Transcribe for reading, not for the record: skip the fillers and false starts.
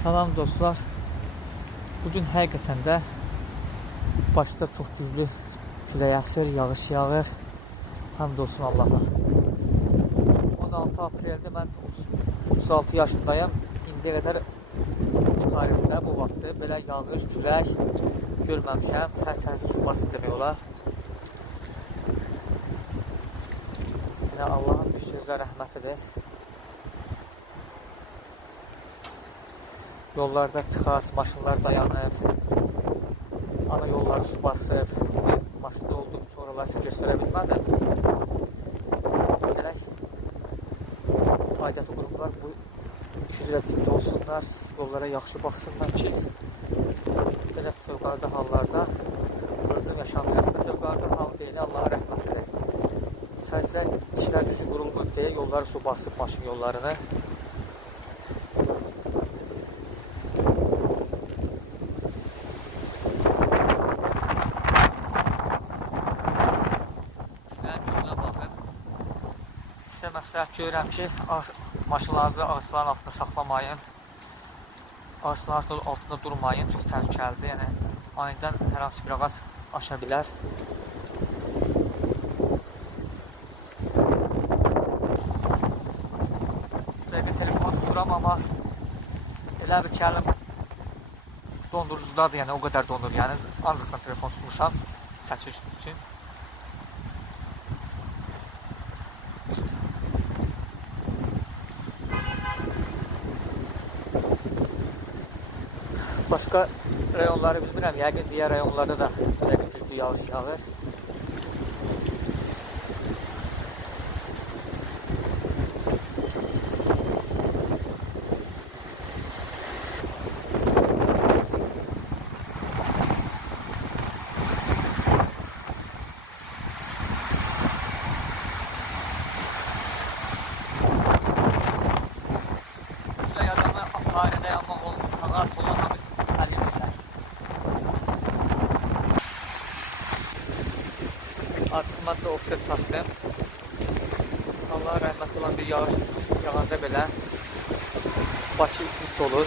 Salam dostlar. Bugün həqiqətən də başda çox güclü külək əsir, yağış yağır. Həmd olsun Allaha. 16 apreldə mən 36 yaşındayım. İndiyə qədər bu tarixdə, bu vaxtı belə yağış, külək görməmişəm. Hər tərəfi su basıb demək olar. Yəni Allahın bir sözlə rəhmətidir. Yollarda tıxac, maşınlar dayanıb, ana yolları su basıb. Maşında olduğum üçün oraları sizə göstərə bilmədim. Gələk, aidiyyatı qurumlar bu iş üzrə ciddi olsunlar, yollara yaxşı baxsınlar ki, belə fövqəladə hallarda problem yaşanmır. Əslində fövqəladə hal deyil, Allahın rəhmətidir. Sadəcə işlər düzgün qurulmayıb deyə yolları su basıb, maşın yollarını. Sizə məsləhət görürəm ki, maşınlarınızı ağaçların altında saxlamayın. Ağaçların altında durmayın, çox təhlükəlidir. Yəni, anidən hər hansı bir ağac aşa bilər. Dəqiqə telefonu tuturam, amma elə bir kəlim dondurucudadır, yəni o qədər dondur. Yəni, ancaqdan telefon tutmuşam, çəkiş üçün. Başqa rayonları bilmirəm, yəqin digər rayonlarda da belə güclü yağış yağır. Külək adamı aparədə yanmaq olmur, sağa sola hamı artıq mən də ofset çatdım. Allah'a rəhmətli olan bir yağış yağanda belə Bakı ilk olur.